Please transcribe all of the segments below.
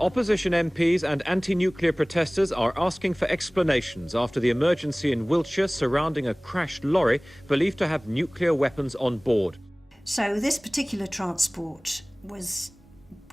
Opposition MPs and anti-nuclear protesters are asking for explanations after the emergency in Wiltshire surrounding a crashed lorry believed to have nuclear weapons on board. So this particular transport was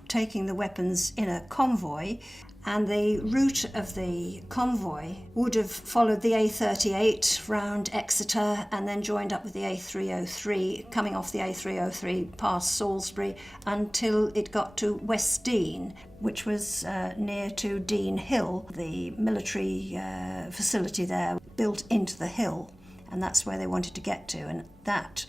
taking the weapons in a convoy, and the route of the convoy would have followed the A38 round Exeter and then joined up with the A303, coming off the A303 past Salisbury until it got to West Dean, which was near to Dean Hill, the military facility there built into the hill, and that's where they wanted to get to, and that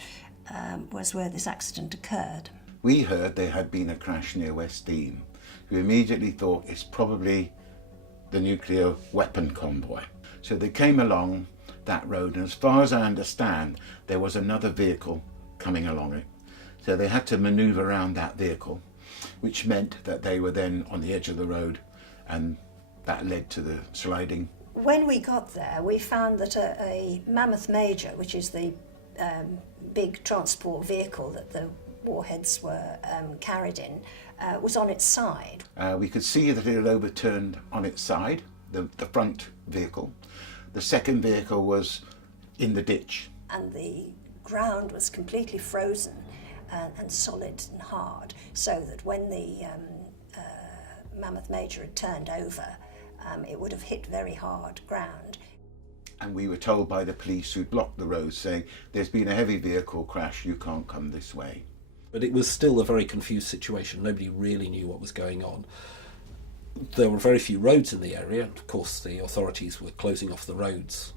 was where this accident occurred. We heard there had been a crash near West Dean. We immediately thought it's probably the nuclear weapon convoy. So they came along that road, and as far as I understand, there was another vehicle coming along it. So they had to manoeuvre around that vehicle, which meant that they were then on the edge of the road, and that led to the sliding. When we got there, we found that a Mammoth Major, which is the big transport vehicle that the warheads were carried in, was on its side. We could see that it had overturned on its side, the front vehicle. The second vehicle was in the ditch. And the ground was completely frozen and solid and hard, so that when the Mammoth Major had turned over, it would have hit very hard ground. And we were told by the police who'd blocked the road, saying, there's been a heavy vehicle crash, you can't come this way. But it was still a very confused situation. Nobody really knew what was going on. There were very few roads in the area, and of course the authorities were closing off the roads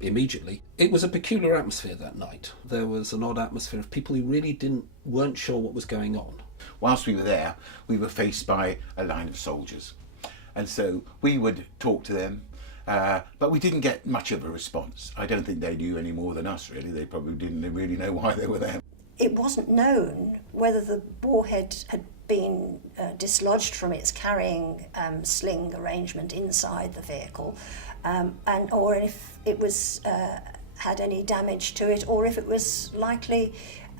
immediately. It was a peculiar atmosphere that night. There was an odd atmosphere of people who really weren't sure what was going on. Whilst we were there, we were faced by a line of soldiers. And so we would talk to them, but we didn't get much of a response. I don't think they knew any more than us, really. They probably didn't really know why they were there. It wasn't known whether the warhead had been dislodged from its carrying sling arrangement inside the vehicle, or if it was had any damage to it, or if it was likely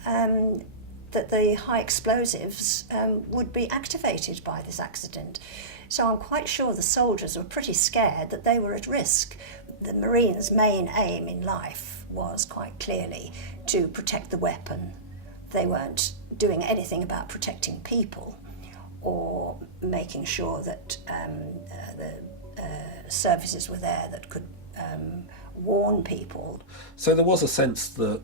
that the high explosives would be activated by this accident. So I'm quite sure the soldiers were pretty scared that they were at risk. The Marines' main aim in life was quite clearly to protect the weapon. They weren't doing anything about protecting people or making sure that the services were there that could warn people. So there was a sense that,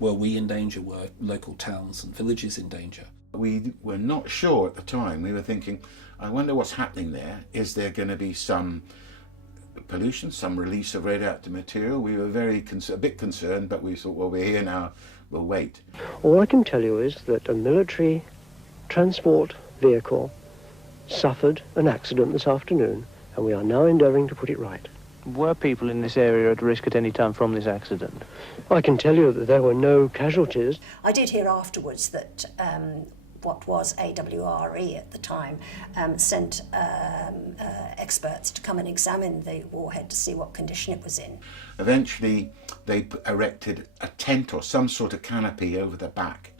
were we in danger? Were local towns and villages in danger? We were not sure at the time. We were thinking, I wonder what's happening there. Is there going to be some pollution, some release of radioactive material? We were a bit concerned, but we thought, well, we're here now, we'll wait. All I can tell you is that a military transport vehicle suffered an accident this afternoon, and we are now endeavouring to put it right. Were people in this area at risk at any time from this accident? I can tell you that there were no casualties. I did hear afterwards that what was AWRE at the time sent experts to come and examine the warhead to see what condition it was in. Eventually they erected a tent or some sort of canopy over the back,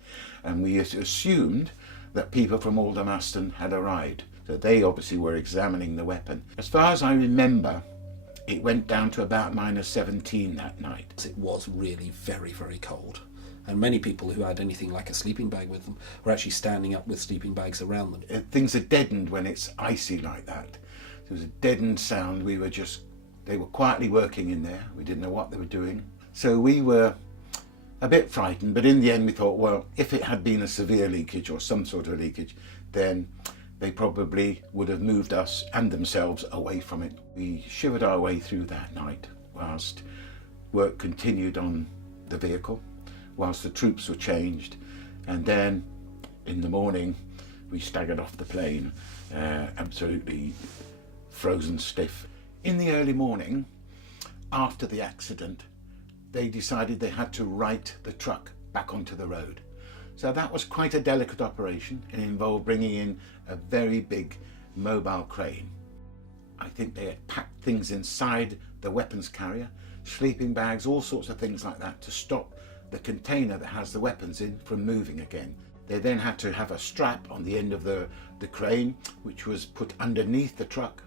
and we assumed that people from Aldermaston had arrived. So they obviously were examining the weapon. As far as I remember, it went down to about -17 that night. It was really very, very cold. And many people who had anything like a sleeping bag with them were actually standing up with sleeping bags around them. Things are deadened when it's icy like that. There was a deadened sound. They were quietly working in there. We didn't know what they were doing. So we were a bit frightened, but in the end we thought, well, if it had been a severe leakage or some sort of leakage, then they probably would have moved us and themselves away from it. We shivered our way through that night whilst work continued on the vehicle, whilst the troops were changed, and then in the morning we staggered off the plane, absolutely frozen stiff. In the early morning, after the accident, they decided they had to right the truck back onto the road. So that was quite a delicate operation. It involved bringing in a very big mobile crane. I think they had packed things inside the weapons carrier, sleeping bags, all sorts of things like that, to stop the container that has the weapons in from moving again. They then had to have a strap on the end of the crane, which was put underneath the truck,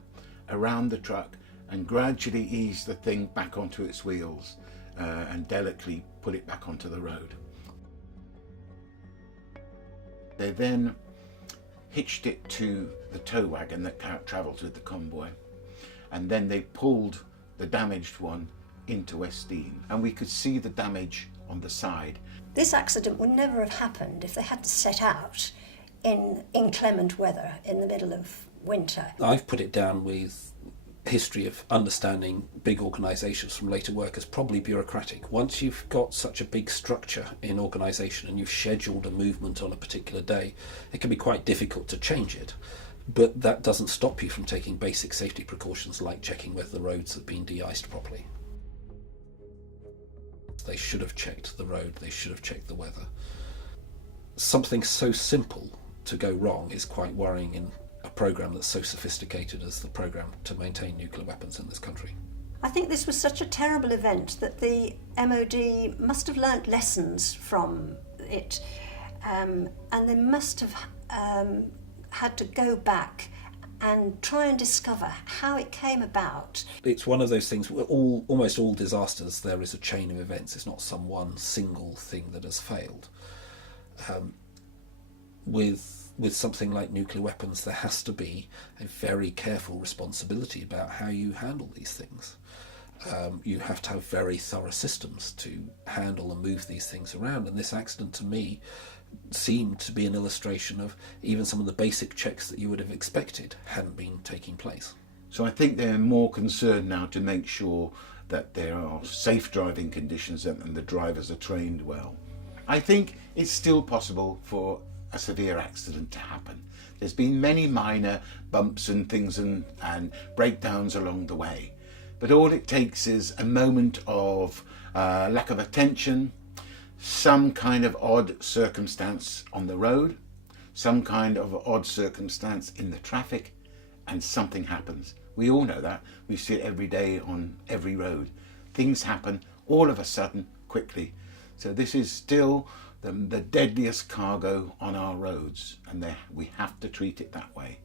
around the truck, and gradually ease the thing back onto its wheels and delicately put it back onto the road. They then hitched it to the tow wagon that travels with the convoy, and then they pulled the damaged one into Westdean, and we could see the damage on the side. This accident would never have happened if they had to set out in inclement weather in the middle of winter. I've put it down with history of understanding big organisations from later work as probably bureaucratic. Once you've got such a big structure in organisation and you've scheduled a movement on a particular day, it can be quite difficult to change it. But that doesn't stop you from taking basic safety precautions like checking whether the roads have been de-iced properly. They should have checked the road, they should have checked the weather. Something so simple to go wrong is quite worrying in a programme that's so sophisticated as the programme to maintain nuclear weapons in this country. I think this was such a terrible event that the MOD must have learnt lessons from it, and they must have had to go back and try and discover how it came about. It's one of those things where almost all disasters, there is a chain of events. It's not some one single thing that has failed. With something like nuclear weapons, there has to be a very careful responsibility about how you handle these things. You have to have very thorough systems to handle and move these things around, and this accident to me seemed to be an illustration of even some of the basic checks that you would have expected hadn't been taking place. So I think they're more concerned now to make sure that there are safe driving conditions and the drivers are trained well. I think it's still possible for a severe accident to happen. There's been many minor bumps and things and breakdowns along the way, but all it takes is a moment of lack of attention, some kind of odd circumstance on the road, some kind of odd circumstance in the traffic, and something happens. We all know that. We see it every day on every road. Things happen all of a sudden, quickly. So this is still the deadliest cargo on our roads, and we have to treat it that way.